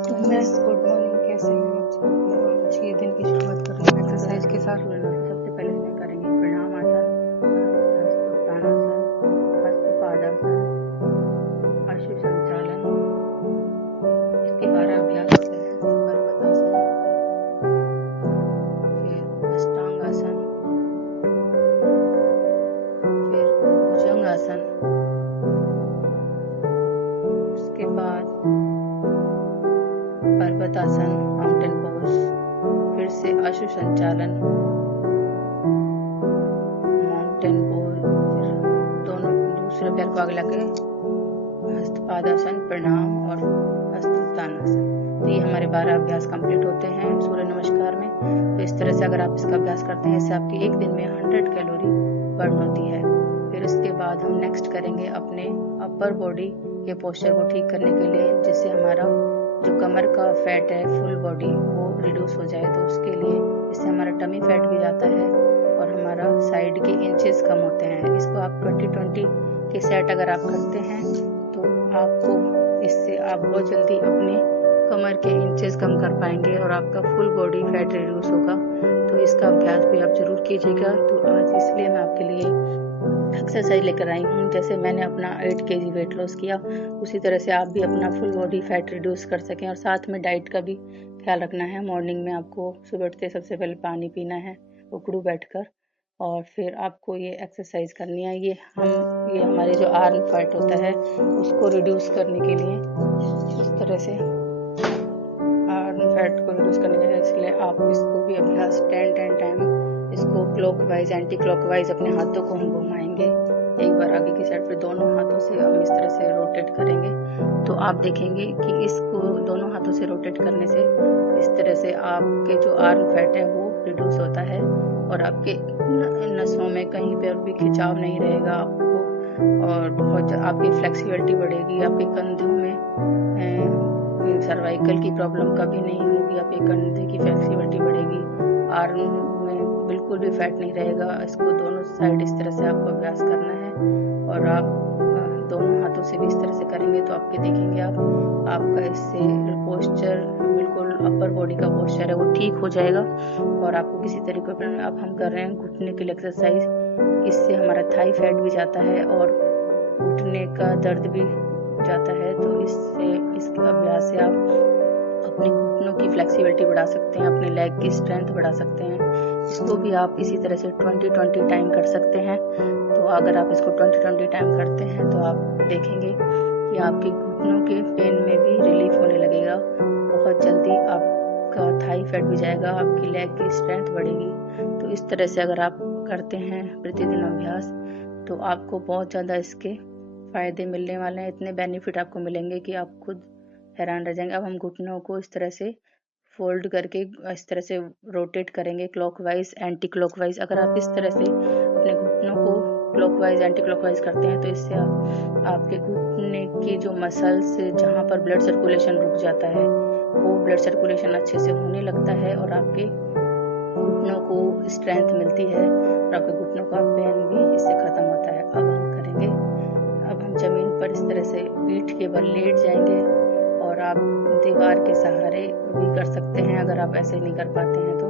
Good morning, कैसे हैं आप सब? आज ये दिन की शुरुआत कर रहे हैं एक्सरसाइज के साथ। सबसे पहले इसमें करेंगे प्रणाम आसन, हस्तोत्तानासन, हस्तपादासन, अश्व संचालन। इसके 12 अभ्यास होते हैं। पर्वतासन, फिर अष्टांगासन, फिर भुजंगासन, उसके बाद पर्वतासन माउंटेन पोज, फिर से अश्व संचालन माउंटेन पोज, फिर दोनों दूसरे पैर को आगे लगे हस्तपादासन प्रणाम और हस्तोत्तानासन। तो ये हमारे 12 अभ्यास कंप्लीट होते हैं सूर्य नमस्कार में। तो इस तरह से अगर आप इसका अभ्यास करते हैं, इससे आपकी एक दिन में 100 कैलोरी बर्न होती है। फिर इसके बाद हम नेक्स्ट करेंगे अपने अपर बॉडी के पोस्चर को ठीक करने के लिए, जिससे हमारा जो कमर का फैट है फुल बॉडी वो रिड्यूस हो जाए। तो उसके लिए इससे हमारा टमी फैट भी जाता है और हमारा साइड के इंचेस कम होते हैं। इसको आप 20-20 के सेट अगर आप करते हैं तो आपको इससे आप बहुत जल्दी अपने कमर के इंचेस कम कर पाएंगे और आपका फुल बॉडी फैट रिड्यूस होगा। तो इसका अभ्यास भी आप जरूर कीजिएगा। तो आज इसलिए मैं आपके लिए एक्सरसाइज लेकर आई हूँ। जैसे मैंने अपना 8 kg वेट लॉस किया, उसी तरह से आप भी अपना फुल बॉडी फैट रिड्यूस कर सकें। और साथ में डाइट का भी ख्याल रखना है। मॉर्निंग में आपको सुबह उठते सबसे पहले पानी पीना है उकड़ू बैठकर, और फिर आपको ये एक्सरसाइज करनी है। ये हमारे जो आर्म फैट होता है उसको रिड्यूस करने के लिए, इस तरह से आर्म फैट को रिड्यूस करने के लिए, इसलिए आप इसको भी अभ्यास 10 टाइम इसको क्लॉकवाइज एंटी क्लॉकवाइज अपने हाथों को हम घुमाएंगे। एक बार आगे की साइड पे दोनों हाथों से हम इस तरह से रोटेट करेंगे। तो आप देखेंगे कि इसको दोनों हाथों से रोटेट करने से इस तरह से आपके जो आर्म फैट है वो रिड्यूस होता है और आपके नसों में कहीं पर भी खिंचाव नहीं रहेगा आपको, और बहुत आपकी फ्लेक्सिबिलिटी बढ़ेगी। आपके कंधों में सर्वाइकल की प्रॉब्लम कभी नहीं होगी, आपके कंधे की फ्लेक्सिबिलिटी बढ़ेगी, आर्म में बिल्कुल भी फैट नहीं रहेगा। इसको दोनों साइड इस तरह से आपको अभ्यास करना है और आप दोनों हाथों से भी इस तरह से करेंगे तो आपके देखेंगे आपका इससे पोस्चर बिल्कुल अपर बॉडी का पोस्चर है वो ठीक हो जाएगा और आपको किसी तरीके पर अब हम कर रहे हैं घुटने के लिए एक्सरसाइज। इससे हमारा थाई फैट भी जाता है और घुटने का दर्द भी जाता है। तो इसके अभ्यास से आप अपने घुटनों की फ्लेक्सिबिलिटी बढ़ा सकते हैं, अपने लेग की स्ट्रेंथ बढ़ा सकते हैं। इसको भी आप इसी तरह से 20-20 टाइम कर सकते हैं। तो अगर आप इसको 20-20 टाइम करते हैं तो आप देखेंगे कि आपके घुटनों के पेन में भी रिलीफ होने लगेगा। बहुत जल्दी आपका थाई फैट भी जाएगा, आपकी लेग की स्ट्रेंथ बढ़ेगी। तो इस तरह से अगर आप करते हैं प्रतिदिन अभ्यास तो आपको बहुत ज़्यादा इसके फ़ायदे मिलने वाले हैं। इतने बेनिफिट आपको मिलेंगे कि आप खुद हैरान रह जाएंगे। अब हम घुटनों को इस तरह से फोल्ड करके इस तरह से रोटेट करेंगे क्लॉकवाइज एंटी क्लॉकवाइज। अगर आप इस तरह से अपने घुटनों को क्लॉकवाइज एंटी क्लॉकवाइज करते हैं तो इससे आपके घुटने की जो मसल्स जहाँ पर ब्लड सर्कुलेशन रुक जाता है वो ब्लड सर्कुलेशन अच्छे से होने लगता है और आपके घुटनों को स्ट्रेंथ मिलती है और आपके घुटनों का पेन भी इससे खत्म होता है। अब हम करेंगे, अब हम जमीन पर इस तरह से पीठ के बल लेट जाएंगे और आप दीवार के सहारे भी कर सकते हैं अगर आप ऐसे नहीं कर पाते हैं तो।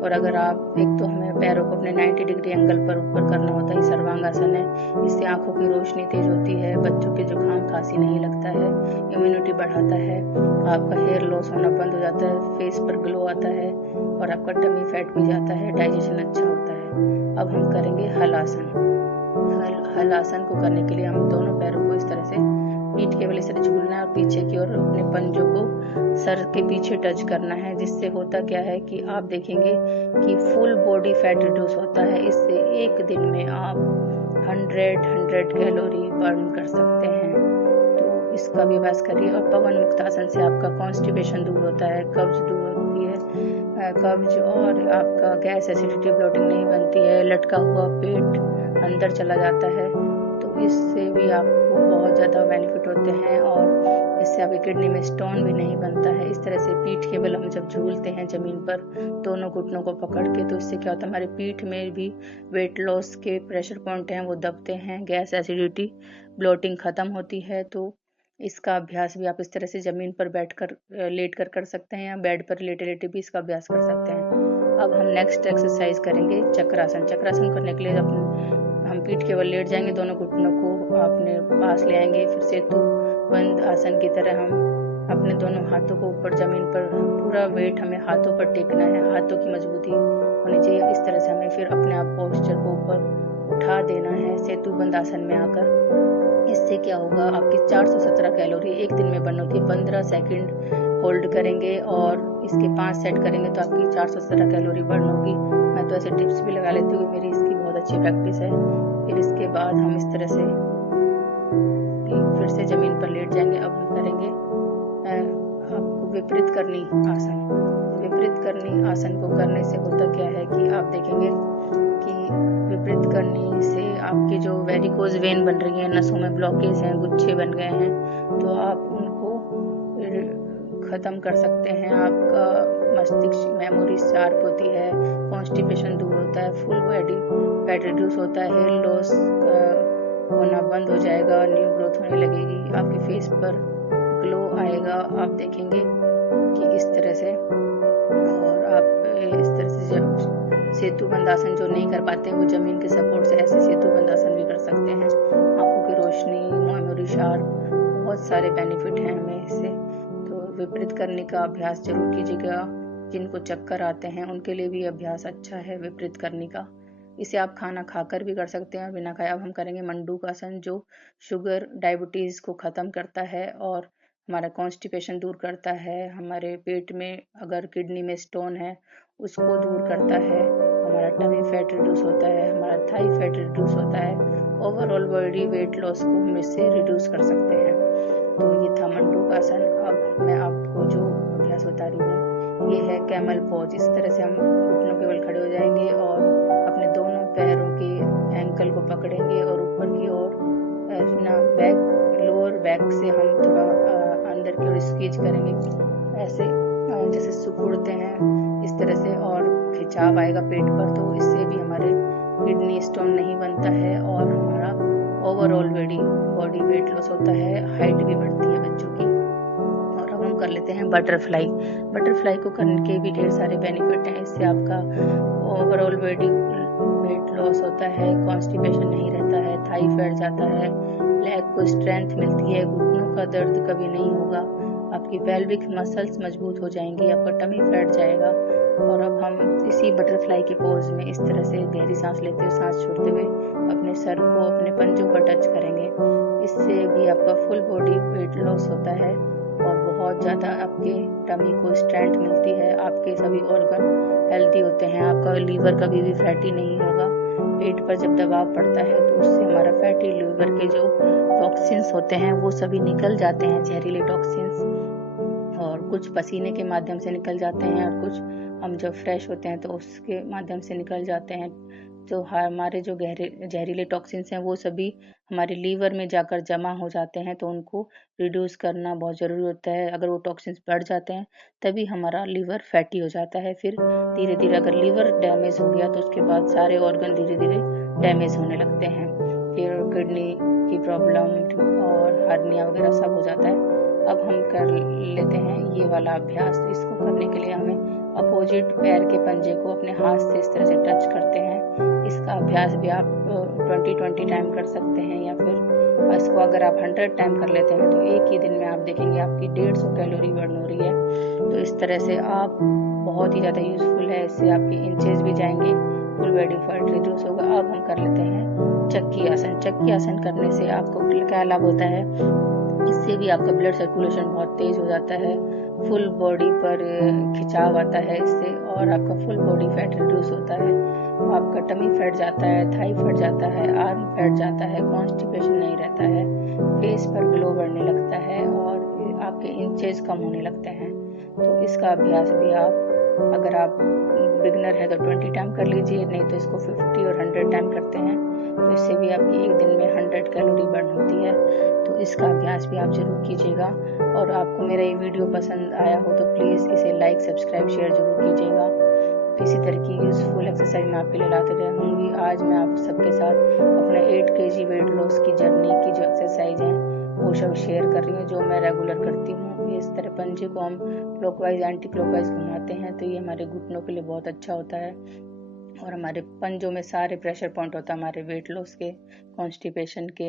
और अगर आप एक तो हमें पैरों को अपने 90 डिग्री एंगल पर ऊपर करना होता है, सर्वांगासन है। इससे आंखों की रोशनी तेज होती है, बच्चों के जुकाम खांसी नहीं लगता है, इम्यूनिटी बढ़ाता है, आपका हेयर लॉस होना बंद हो जाता है, फेस पर ग्लो आता है और आपका टमी फैट भी जाता है, डाइजेशन अच्छा होता है। अब हम करेंगे हलासन। हलासन को करने के लिए हम दोनों पैरों को इस तरह से पीठ के बल इस तरह झूलना है और पीछे की ओर अपने पंजों को सर के पीछे टच करना है। जिससे होता क्या है कि आप देखेंगे कि फुल बॉडी फैट रिड्यूस होता है। इससे एक दिन में आप 100 कैलोरी बर्न कर सकते हैं। तो इसका भी अभ्यास करिए। और पवन मुक्तासन से आपका कॉन्स्टिपेशन दूर होता है, कब्ज दूर होती है, कब्ज और आपका गैस एसिडिटी ब्लोटिंग नहीं बनती है, लटका हुआ पेट अंदर चला जाता है। तो इससे भी आपको बहुत ज़्यादा बेनिफिट होते हैं और इससे आपकी किडनी में स्टोन भी नहीं बनता है। इस तरह से पीठ के बल हम जब झूलते हैं जमीन पर दोनों घुटनों को पकड़ के, तो इससे क्या होता है हमारे पीठ में भी वेट लॉस के प्रेशर पॉइंट हैं वो दबते हैं, गैस एसिडिटी ब्लोटिंग ख़त्म होती है। तो इसका अभ्यास भी आप इस तरह से ज़मीन पर बैठकर लेट कर सकते हैं या बेड पर लेटे लेटे भी इसका अभ्यास कर सकते हैं। अब हम नेक्स्ट एक्सरसाइज करेंगे चक्रासन। चक्रासन करने के लिए हम पीठ केवल लेट जाएंगे, दोनों घुटनों को अपने पास ले आएंगे, फिर सेतु बंद आसन की तरह हम अपने दोनों हाथों को ऊपर जमीन पर, पूरा वेट हमें हाथों पर टेकना है, हाथों की मजबूती होनी चाहिए। इस तरह से हमें फिर अपने आप पोस्चर को ऊपर उठा देना है सेतु बंद आसन में आकर। इससे क्या होगा, आपकी 417 कैलोरी एक दिन में बर्न होती है। 15 सेकंड होल्ड करेंगे और इसके 5 सेट करेंगे तो आपकी 417 कैलोरी बर्न होगी। मैं तो ऐसे टिप्स भी लगा लेती हूँ, मेरी इसकी बहुत अच्छी प्रैक्टिस है। फिर इसके बाद हम इस तरह से फिर से जमीन पर लेट जाएंगे। अब हम करेंगे आपको विपरीत करनी आसन। विपरीत करनी आसन को करने से होता क्या है कि आप देखेंगे कि विपरीत करने से आपके जो वेरिकोज वेन बन रही हैं, नसों में ब्लॉकेज हैं, गुच्छे बन गए हैं, तो आप उनको ख़त्म कर सकते हैं। आपका मस्तिष्क मेमोरी शार्प होती है, कॉन्स्टिपेशन दूर होता है, फुल बॉडी फैट रिड्यूस होता है, हेयर लॉस होना बंद हो जाएगा, न्यू ग्रोथ होने लगेगी, आपके फेस पर ग्लो आएगा। आप देखेंगे कि इस तरह से, और आप इस तरह से जब सेतु बंद आसन जो नहीं कर पाते वो जमीन के सपोर्ट से ऐसे सेतु बंद आसन भी कर सकते हैं। आंखों की रोशनी, मेमोरी शार्प, बहुत सारे बेनिफिट हैं हमें इससे। तो विपरीत करने का अभ्यास जरूर कीजिएगा। जिनको चक्कर आते हैं उनके लिए भी अभ्यास अच्छा है विपरीत करने का। इसे आप खाना खाकर भी कर सकते हैं और बिना खाए। अब हम करेंगे मंडूकासन, जो शुगर डायबिटीज़ को ख़त्म करता है और हमारा कॉन्स्टिपेशन दूर करता है। हमारे पेट में अगर किडनी में स्टोन है उसको दूर करता है, हमारा टमी फैट रिड्यूस होता है, हमारा थाई फैट रिड्यूस होता है, ओवरऑल बॉडी वेट लॉस को हम इससे रिड्यूस कर सकते हैं। तो ये था मंडूकासन। अब मैं आपको जो अभ्यास बता रही हूँ ये है कैमल पोज। इस तरह से हम घुटनों केवल खड़े हो जाएंगे और अपने दोनों पैरों के एंकल को पकड़ेंगे और ऊपर की ओर अपना बैक, लोअर बैक से हम थोड़ा अंदर की ओर स्क्वीज करेंगे, ऐसे जैसे सिकुड़ते हैं इस तरह से, और खिंचाव आएगा पेट पर, तो इससे भी हमारे किडनी स्टोन नहीं बनता है और हमारा ओवरऑल बॉडी वेट लॉस होता है, हाइट भी बढ़ती है बच्चों की। और अब हम कर लेते हैं बटरफ्लाई। बटरफ्लाई को करने के भी ढेर सारे बेनिफिट हैं। इससे आपका ओवरऑल वेट लॉस होता है, कॉन्स्टिपेशन नहीं रहता है, थाई फैट जाता है, लेग को स्ट्रेंथ मिलती है, घुटनों का दर्द कभी नहीं होगा, आपकी पेल्विक मसल्स मजबूत हो जाएंगी, आपका टमी फैट जाएगा। और अब हम इसी बटरफ्लाई के पोज में इस तरह से गहरी सांस लेते हुए, सांस छोड़ते हुए अपने सर को अपने पंजों पर टच करेंगे। इससे भी आपका फुल बॉडी वेट लॉस होता है और बहुत ज़्यादा आपके टमी को स्ट्रेंथ मिलती है, आपके सभी ऑर्गन हेल्दी होते हैं, आपका लीवर कभी भी फैटी नहीं होगा। पेट पर जब दबाव पड़ता है तो उससे हमारा फैटी लीवर के जो टॉक्सिन्स होते हैं वो सभी निकल जाते हैं, जहरीले टॉक्सिन्स, और कुछ पसीने के माध्यम से निकल जाते हैं और कुछ हम जब फ्रेश होते हैं तो उसके माध्यम से निकल जाते हैं। तो हमारे जो जहरीले टॉक्सिन्स हैं वो सभी हमारे लीवर में जाकर जमा हो जाते हैं, तो उनको रिड्यूस करना बहुत ज़रूरी होता है। अगर वो टॉक्सिन्स बढ़ जाते हैं तभी हमारा लीवर फैटी हो जाता है। फिर धीरे धीरे अगर लीवर डैमेज हो गया तो उसके बाद सारे ऑर्गन धीरे धीरे डैमेज होने लगते हैं, फिर किडनी की प्रॉब्लम और हार्निया वगैरह सब हो जाता है। अब हम कर लेते हैं ये वाला अभ्यास। इसको करने के लिए हमें अपोजिट पैर के पंजे को अपने हाथ से इस तरह से टच करते हैं। इसका अभ्यास भी आप 20 टाइम कर सकते हैं, या फिर इसको अगर आप 100 टाइम कर लेते हैं तो एक ही दिन में आप देखेंगे आपकी 150 कैलोरी बर्न हो रही है। तो इस तरह से आप बहुत ही ज़्यादा यूजफुल है, इससे आपके इंचेस भी जाएंगे, फुल बॉडी फैट रिड्यूस होगा। अब हम कर लेते हैं चक्की आसन। चक्की आसन करने से आपको क्या लाभ होता है, इससे भी आपका ब्लड सर्कुलेशन बहुत तेज हो जाता है, फुल बॉडी पर खिंचाव आता है इससे, और आपका फुल बॉडी फैट रिड्यूस होता है, आपका टमी फैट जाता है, थाई फैट जाता है, आर्म फैट जाता है, कॉन्स्टिपेशन नहीं रहता है, फेस पर ग्लो बढ़ने लगता है और आपके इंचेस कम होने लगते हैं। तो इसका अभ्यास भी आप, अगर आप बिगनर है तो 20 टाइम कर लीजिए, नहीं तो इसको 50 और 100 टाइम करते हैं तो इससे भी आपकी एक दिन में 100 कैलोरी बर्न होती है। तो इसका अभ्यास भी आप जरूर कीजिएगा। और आपको मेरा ये वीडियो पसंद आया हो तो प्लीज़ इसे लाइक, सब्सक्राइब, शेयर जरूर कीजिएगा। इसी तरह की यूज़फुल एक्सरसाइज मैं आपके लिए लाते रहूँगी। आज मैं आप सबके साथ अपना 8 kg वेट लॉस की जर्नी की जो एक्सरसाइज है वो सब शेयर कर रही हूँ जो मैं रेगुलर करती हूँ। इस तरह पंजे को हम क्लॉकवाइज एंटी क्लॉकवाइज घुमाते हैं तो ये हमारे घुटनों के लिए बहुत अच्छा होता है। और हमारे पंजों में सारे प्रेशर पॉइंट होता है हमारे वेट लॉस के, कॉन्स्टिपेशन के,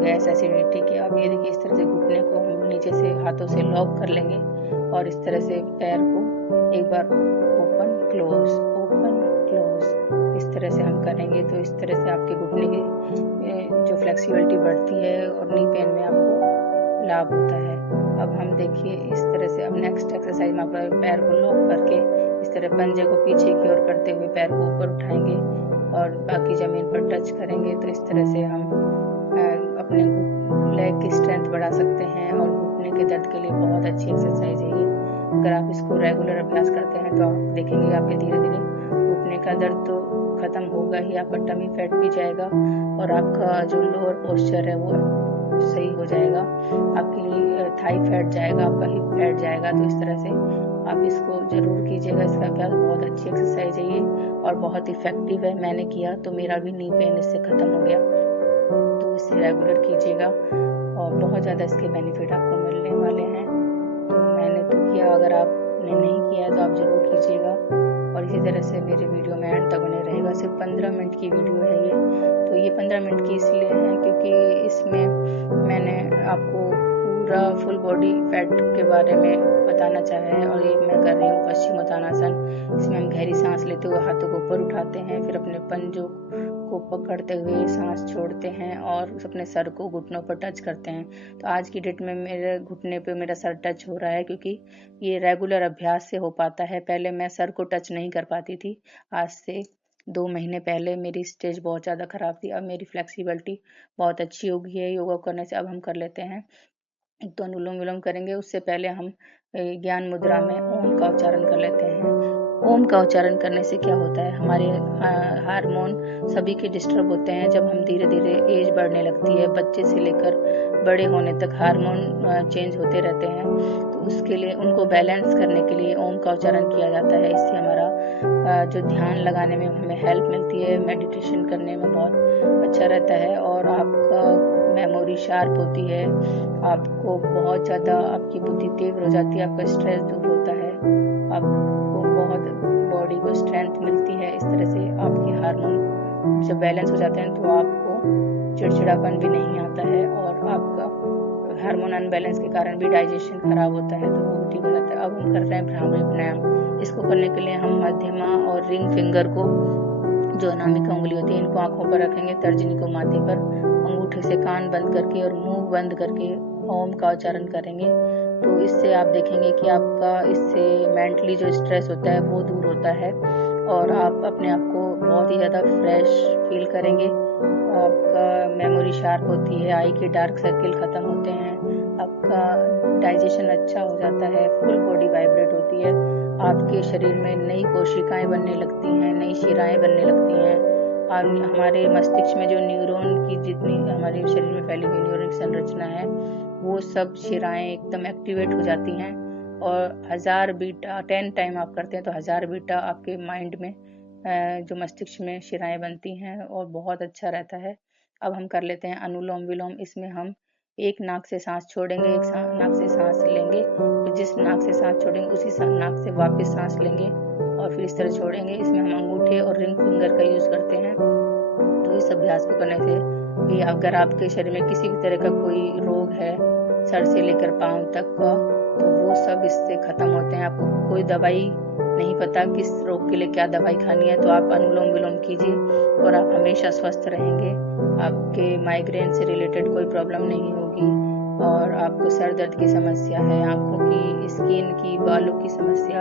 गैस एसिडिटी के। अब ये देखिए इस तरह से घुटने को हम नीचे से हाथों से लॉक कर लेंगे और इस तरह से पैर को एक बार ओपन क्लोज इस तरह से हम करेंगे तो इस तरह से आपके घुटने की जो फ्लेक्सिबिलिटी बढ़ती है और नी पेन में आपको लाभ होता है। अब हम देखिए इस तरह से अब नेक्स्ट एक्सरसाइज में आप पैर को लॉक करके इस तरह पंजे को पीछे की ओर करते हुए पैर को ऊपर उठाएंगे और बाकी जमीन पर टच करेंगे। तो इस तरह से हम अपने लेग की स्ट्रेंथ बढ़ा सकते हैं और घुटने के दर्द के लिए बहुत अच्छी एक्सरसाइज है ये। अगर आप इसको रेगुलर अभ्यास करते हैं तो आप देखेंगे आपके धीरे धीरे घुटने का दर्द तो खत्म होगा ही, आपका टमी फैट भी जाएगा और आपका जो लोअर पोस्चर है वो सही हो जाएगा, आपकी थाई फैट जाएगा, आपका हिप फैट जाएगा। तो इस तरह से आप इसको जरूर कीजिएगा। इसका अभ्यास बहुत अच्छी एक्सरसाइज है ये और बहुत इफेक्टिव है। मैंने किया तो मेरा भी नी पेन इससे खत्म हो गया। तो इसे रेगुलर कीजिएगा और बहुत ज़्यादा इसके बेनिफिट आपको मिलने वाले हैं। तो मैंने तो किया, अगर आपने नहीं किया है तो आप जरूर कीजिएगा। और इसी तरह से मेरे वीडियो में एंड तक बने रहेगा। सिर्फ 15 मिनट की वीडियो है ये। तो ये 15 मिनट की इसलिए है क्योंकि इसमें मैंने आपको पूरा फुल बॉडी फैट के बारे में बताना चाहा है। और ये मैं कर रही हूँ पश्चिमोत्तानासन। इसमें हम गहरी सांस लेते हुए हाथों को ऊपर उठाते हैं, फिर अपने पंजों को पकड़ते हुए सांस छोड़ते हैं और अपने सर को घुटनों पर टच करते हैं। तो आज की डेट में मेरे घुटने पे मेरा सर टच हो रहा है क्योंकि ये रेगुलर अभ्यास से हो पाता है। पहले मैं सर को टच नहीं कर पाती थी। आज से 2 महीने पहले मेरी स्टेज बहुत ज़्यादा खराब थी। अब मेरी फ्लेक्सिबिलिटी बहुत अच्छी हो गई है योगा करने से। अब हम कर लेते हैं, एक तो अनुलोम विलोम करेंगे। उससे पहले हम ज्ञान मुद्रा में ओम का उच्चारण कर लेते हैं। ओम का उच्चारण करने से क्या होता है, हमारे हार्मोन सभी के डिस्टर्ब होते हैं। जब हम धीरे धीरे एज बढ़ने लगती है, बच्चे से लेकर बड़े होने तक हार्मोन चेंज होते रहते हैं। तो उसके लिए उनको बैलेंस करने के लिए ओम का उच्चारण किया जाता है। इससे हमारा जो ध्यान लगाने में हमें हेल्प मिलती है, मेडिटेशन करने में बहुत अच्छा रहता है और आपका मेमोरी शार्प होती है, आपको बहुत ज़्यादा आपकी बुद्धि तीव्र हो जाती है, आपका स्ट्रेस दूर होता है, आपको बहुत बॉडी को स्ट्रेंथ मिलती है। इस तरह से आपके हार्मोन जब बैलेंस हो जाते हैं तो आपको चिड़चिड़ापन भी नहीं आता है और आपका हार्मोन अनबैलेंस के कारण भी डाइजेशन खराब होता है तो वो ठीक हो जाता है। अब हम कर रहे हैं भ्रामरी प्राणायाम। इसको करने के लिए हम मध्यमा और रिंग फिंगर को, जो अनामिका उंगली होती है, इनको आंखों पर रखेंगे, तर्जनी को माथे पर, अंगूठे से कान बंद करके और मुंह बंद करके ओम का उच्चारण करेंगे। तो इससे आप देखेंगे कि आपका इससे मेंटली जो स्ट्रेस होता है वो दूर होता है और आप अपने आप को बहुत ही ज़्यादा फ्रेश फील करेंगे। आपका मेमोरी शार्प होती है, आई के डार्क सर्किल ख़त्म होते हैं, आपका डाइजेशन अच्छा हो जाता है, फुल बॉडी वाइब्रेट होती है, आपके शरीर में नई कोशिकाएं बनने लगती हैं, नई शिराएं बनने लगती हैं। और हमारे मस्तिष्क में जो न्यूरॉन की जितनी हमारे शरीर में फैली हुई न्यूरॉन की संरचना है वो सब शिराएं एकदम एक्टिवेट हो जाती हैं और 1000 बीटा 10 टाइम आप करते हैं तो 1000 बीटा आपके माइंड में जो मस्तिष्क में शिराएं बनती हैं और बहुत अच्छा रहता है। अब हम कर लेते हैं अनुलोम विलोम। इसमें हम एक नाक से सांस छोड़ेंगे, एक नाक से सांस लेंगे, तो जिस नाक से सांस छोड़ेंगे उसी नाक से वापस सांस लेंगे और फिर इस तरह छोड़ेंगे। इसमें हम अंगूठे और रिंग फिंगर का यूज करते हैं। तो इस अभ्यास को करने से भी अगर आपके शरीर में किसी भी तरह का कोई रोग है, सर से लेकर पांव तक का, तो वो सब इससे खत्म होते हैं। आपको कोई दवाई नहीं पता किस रोग के लिए क्या दवाई खानी है, तो आप अनुलोम विलोम कीजिए और आप हमेशा स्वस्थ रहेंगे। आपके माइग्रेन से रिलेटेड कोई प्रॉब्लम नहीं होगी और आपको सर दर्द की समस्या है, आंखों की, स्किन की, बालों की समस्या,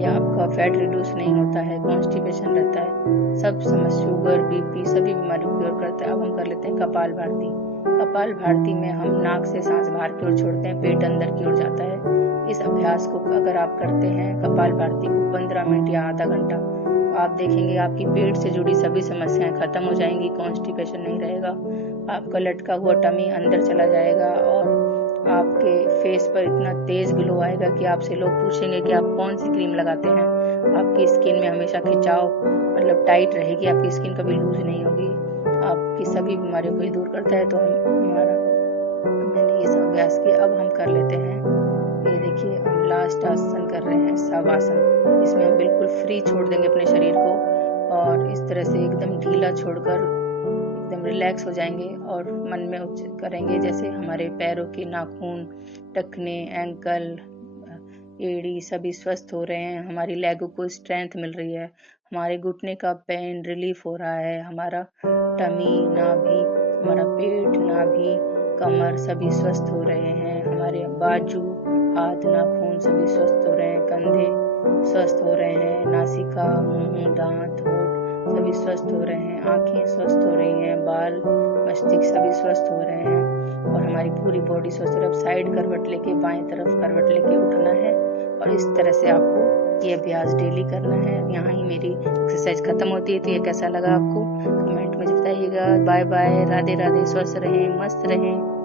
या आपका फैट रिड्यूस नहीं होता है, कॉन्स्टिपेशन रहता है, सब समस्या, शुगर, बीपी, सभी बीमारी को क्योर करता है। अब हम कर लेते हैं कपाल भारती। कपाल भारती में हम नाक से सांस बाहर की ओर छोड़ते हैं, पेट अंदर की ओर जाता है। इस अभ्यास को अगर आप करते हैं कपाल भारती को 15 मिनट या आधा घंटा, तो आप देखेंगे आपकी पेट से जुड़ी सभी समस्याएं खत्म हो जाएंगी, कॉन्स्टिपेशन नहीं रहेगा, आपका लटका हुआ टमी अंदर चला जाएगा और आपके फेस पर इतना तेज ग्लो आएगा कि आपसे लोग पूछेंगे कि आप कौन सी क्रीम लगाते हैं। आपकी स्किन में हमेशा खिंचाव मतलब टाइट रहेगी, आपकी स्किन कभी लूज नहीं होगी, आपकी सभी बीमारियों को दूर करता है। तो हमारा अभ्यास किया। अब हम कर लेते हैं, ये देखिए हम लास्ट आसन कर रहे हैं, शवासन। इसमें हम बिल्कुल फ्री छोड़ देंगे अपने शरीर को और इस तरह से एकदम ढीला छोड़कर एकदम रिलैक्स हो जाएंगे और मन में करेंगे जैसे हमारे पैरों के नाखून, टखने, एंकल, एड़ी सभी स्वस्थ हो रहे हैं, हमारी लेगों को स्ट्रेंथ मिल रही है, हमारे घुटने का पेन रिलीफ हो रहा है, हमारा टमी, नाभि, हमारा पेट, नाभि, कमर सभी स्वस्थ हो रहे हैं, हमारे बाजू, हाथ, नाखून सभी स्वस्थ हो रहे हैं, कंधे स्वस्थ हो रहे हैं, नासिका, मुंह, दांत, होठ सभी स्वस्थ हो रहे हैं, आंखें स्वस्थ हो रही हैं, बाल, मस्तिष्क सभी स्वस्थ हो रहे हैं और हमारी पूरी बॉडी स्वस्थ हो रही है। साइड करवट लेके बाएं तरफ करवट लेके उठना है और इस तरह से आपको ये अभ्यास डेली करना है। यहाँ ही मेरी एक्सरसाइज खत्म होती है। तो ये कैसा लगा आपको कमेंट में बताइएगा। बाय बाय, राधे राधे, स्वस्थ रहें, मस्त रहें।